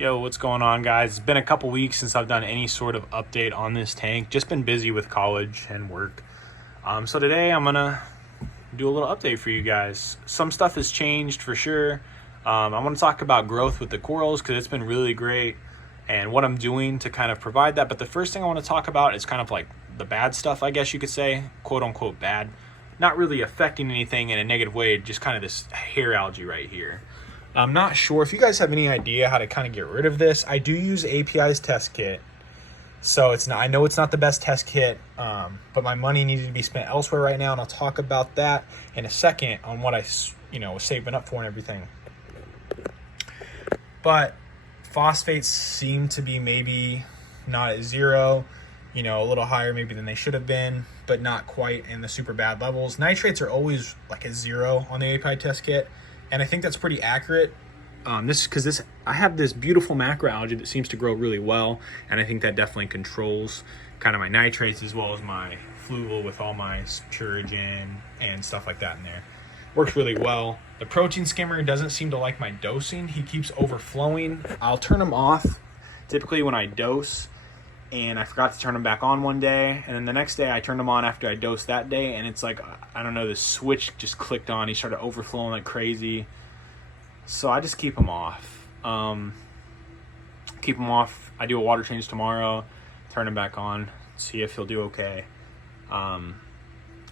Yo, what's going on, guys? It's been a couple weeks since I've done any sort of update on this tank. Just been busy with college and work. So today I'm gonna do a little update for you guys. Some stuff has changed for sure. I want to talk about growth with the corals because it's been really great and what I'm doing to kind of provide that. But the first thing I want to talk about is kind of like the bad stuff, I guess you could say, quote unquote bad. Not really affecting anything in a negative way, just kind of this hair algae right here. I'm not sure if you guys have any idea how to kind of get rid of this. I do use API's test kit, so it's not. I know it's not the best test kit, but my money needed to be spent elsewhere right now, and I'll talk about that in a second on what I, was saving up for and everything. But phosphates seem to be maybe not at zero, a little higher maybe than they should have been, but not quite in the super bad levels. Nitrates are always like at zero on the API test kit. And I think that's pretty accurate. I have this beautiful macroalgae that seems to grow really well, and I think that definitely controls kind of my nitrates as well as my fluval with all my purigen and stuff like that in there. Works really well. The protein skimmer doesn't seem to like my dosing. He keeps overflowing. I'll turn him off typically when I dose, and I forgot to turn them back on one day, and then the next day I turned them on after I dosed that day, and it's like, I don't know, the switch just clicked on. He started overflowing like crazy, so I just keep them off. I do a water change tomorrow, turn him back on, see if he'll do okay.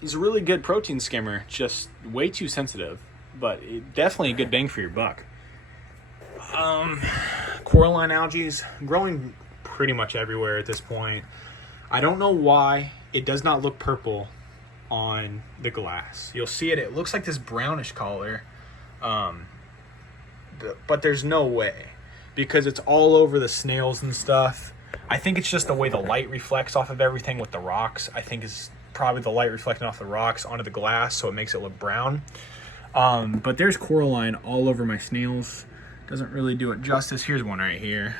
He's a really good protein skimmer, just way too sensitive, but definitely a good bang for your buck. Coralline algae growing pretty much everywhere at this point. I don't know why it does not look purple on the glass. You'll see it looks like this brownish color, but there's no way, because it's all over the snails and stuff. I think it's just the way the light reflects off of everything with the rocks. I think it's probably the light reflecting off the rocks onto the glass, so it makes it look brown. But there's coralline all over my snails. Doesn't really do it justice. Here's one right here.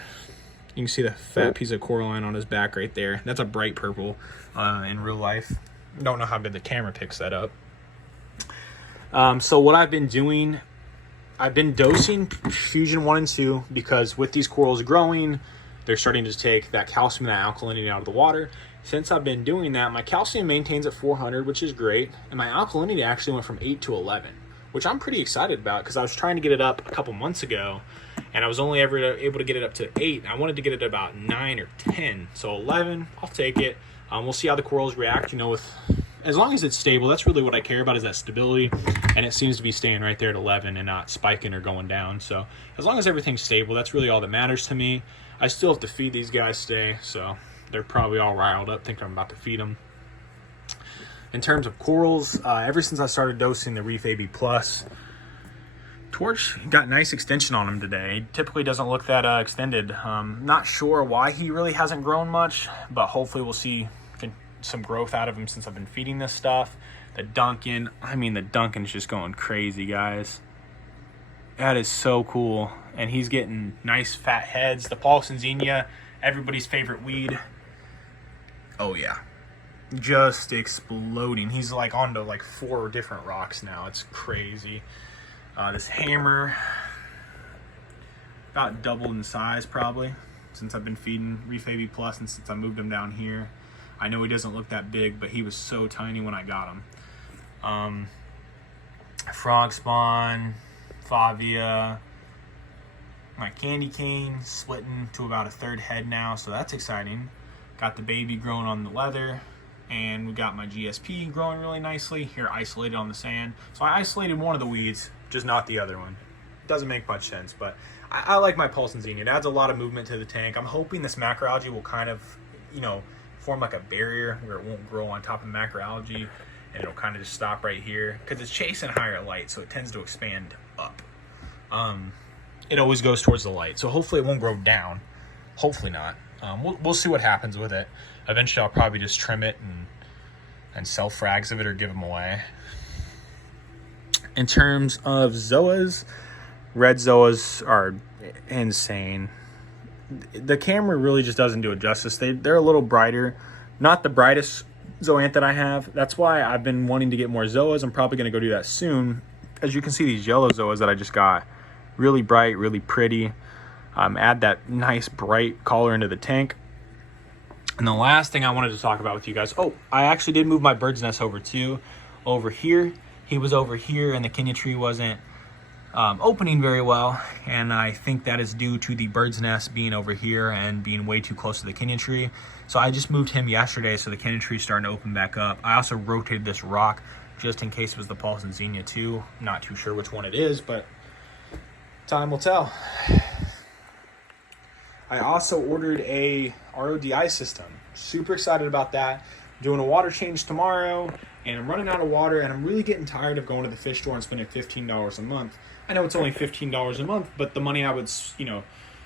You can see the fat piece of coralline on his back right there. That's a bright purple in real life. Don't know how good the camera picks that up. So what I've been doing, I've been dosing Fusion 1 and 2 because with these corals growing, they're starting to take that calcium and that alkalinity out of the water. Since I've been doing that, my calcium maintains at 400, which is great. And my alkalinity actually went from 8 to 11, which I'm pretty excited about because I was trying to get it up a couple months ago, and I was only ever able to get it up to 8. I wanted to get it to about 9 or 10. So 11, I'll take it. We'll see how the corals react, as long as it's stable. That's really what I care about, is that stability. And it seems to be staying right there at 11 and not spiking or going down. So as long as everything's stable, that's really all that matters to me. I still have to feed these guys today, so they're probably all riled up thinking I'm about to feed them. In terms of corals, ever since I started dosing the Reef AB+, Torch got nice extension on him today. He typically doesn't look that extended. Not sure why he really hasn't grown much, but hopefully we'll see some growth out of him since I've been feeding this stuff. The Duncan's just going crazy, guys. That is so cool. And he's getting nice fat heads. The Paulson Xenia, everybody's favorite weed. Oh yeah. Just exploding. He's like onto like 4 different rocks now. It's crazy. This hammer, about doubled in size probably since I've been feeding Reef AB Plus and since I moved him down here. I know he doesn't look that big, but he was so tiny when I got him. Frog spawn, Favia, my candy cane splitting to about a 1/3 head now, so that's exciting. Got the baby growing on the leather. And we got my GSP growing really nicely here, isolated on the sand. So I isolated one of the weeds, just not the other one. Doesn't make much sense, but I like my Paulson Xenia. It adds a lot of movement to the tank. I'm hoping this macroalgae will kind of, form like a barrier where it won't grow on top of macroalgae, and it'll kind of just stop right here because it's chasing higher light, so it tends to expand up. It always goes towards the light, so hopefully it won't grow down. Hopefully not. We'll see what happens with it. Eventually I'll probably just trim it and sell frags of it or give them away. In terms of zoas, red zoas are insane. The camera really just doesn't do it justice. They're a little brighter. Not the brightest zoanth that I have. That's why I've been wanting to get more zoas. I'm probably going to go do that soon. As you can see, these yellow zoas that I just got, really bright, really pretty. add that nice bright color into the tank. And the last thing I wanted to talk about with you guys, oh, I actually did move my bird's nest over too, over here. He was over here and the Kenya tree wasn't opening very well, and I think that is due to the bird's nest being over here and being way too close to the Kenya tree. So I just moved him yesterday, so the Kenya tree is starting to open back up. I also rotated this rock just in case it was the Paulson Xenia too. Not too sure which one it is, but time will tell. I also ordered a RODI system. Super excited about that. I'm doing a water change tomorrow, and I'm running out of water, and I'm really getting tired of going to the fish store and spending $15 a month. I know it's only $15 a month, but the money I would,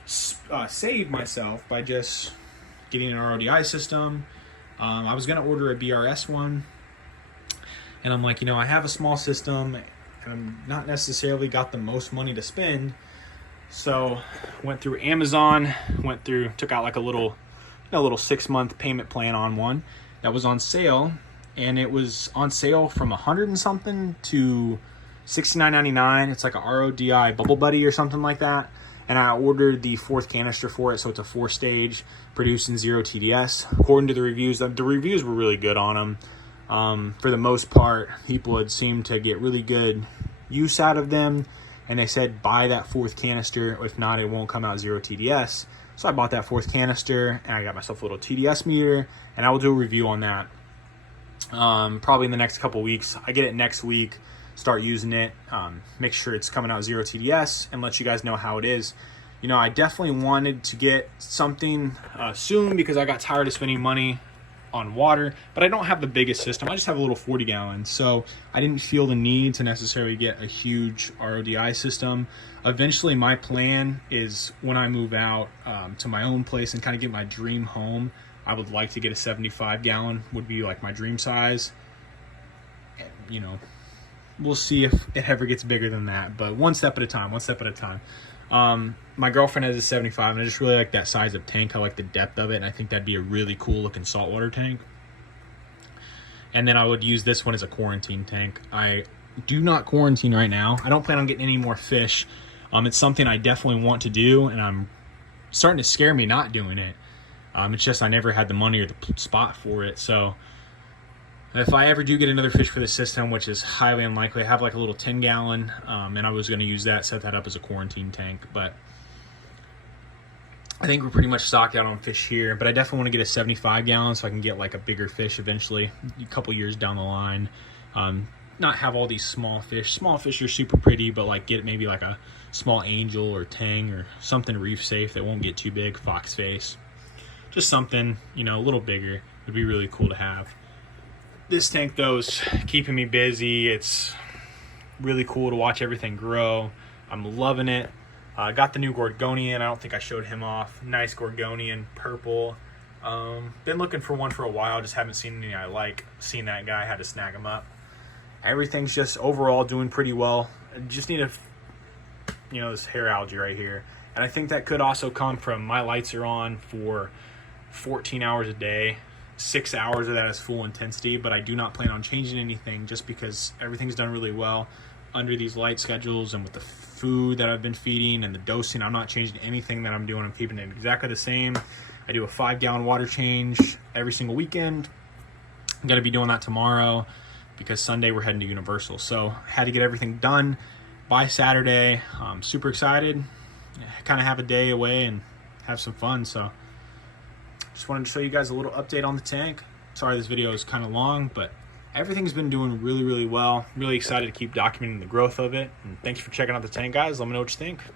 save myself by just getting an RODI system. I was gonna order a BRS one, and I'm like, I have a small system, and I'm not necessarily got the most money to spend. So went through Amazon, took out like a little 6-month payment plan on one that was on sale, and it was on sale from $100 and something to $69.99. It's like a RODI Bubble Buddy or something like that. And I ordered the 4th canister for it, so it's a 4-stage, producing 0 TDS. According to the reviews were really good on them. For the most part, people had seemed to get really good use out of them. And they said, buy that 4th canister. If not, it won't come out 0 TDS. So I bought that 4th canister, and I got myself a little TDS meter, and I will do a review on that probably in the next couple weeks. I get it next week, start using it, make sure it's coming out 0 TDS, and let you guys know how it is. I definitely wanted to get something soon because I got tired of spending money on water, but I don't have the biggest system. I just have a little 40 gallon, so I didn't feel the need to necessarily get a huge RODI system. Eventually my plan is when I move out to my own place and kind of get my dream home, I would like to get a 75 gallon would be like my dream size. And, we'll see if it ever gets bigger than that, but one step at a time. My girlfriend has a 75, and I just really like that size of tank. I like the depth of it, and I think that'd be a really cool looking saltwater tank. And then I would use this one as a quarantine tank. I do not quarantine right now. I don't plan on getting any more fish. It's something I definitely want to do, and I'm starting to scare me not doing it. It's just I never had the money or the spot for it. So if I ever do get another fish for the system, which is highly unlikely, I have like a little 10 gallon, and I was going to use that, set that up as a quarantine tank. But I think we're pretty much stocked out on fish here, but I definitely want to get a 75 gallon so I can get like a bigger fish eventually, a couple years down the line. Not have all these small fish. Small fish are super pretty, but like get maybe like a small angel or tang or something reef safe that won't get too big, fox face. Just something, a little bigger would be really cool to have. This tank though is keeping me busy. It's really cool to watch everything grow. I'm loving it. I got the new Gorgonian. I don't think I showed him off. Nice Gorgonian, purple. Been looking for one for a while, just haven't seen any I like. Seen that guy, had to snag him up. Everything's just overall doing pretty well. I just need this hair algae right here. And I think that could also come from my lights are on for 14 hours a day. 6 hours of that is full intensity, but I do not plan on changing anything just because everything's done really well under these light schedules, and with the food that I've been feeding and the dosing, I'm not changing anything that I'm doing. I'm keeping it exactly the same. I do a 5 gallon water change every single weekend. I'm going to be doing that tomorrow because Sunday we're heading to Universal. So I had to get everything done by Saturday. I'm super excited. Kind of have a day away and have some fun. So just wanted to show you guys a little update on the tank. Sorry this video is kind of long, but everything's been doing really, really well. Really excited to keep documenting the growth of it. And thanks for checking out the tank, guys. Let me know what you think.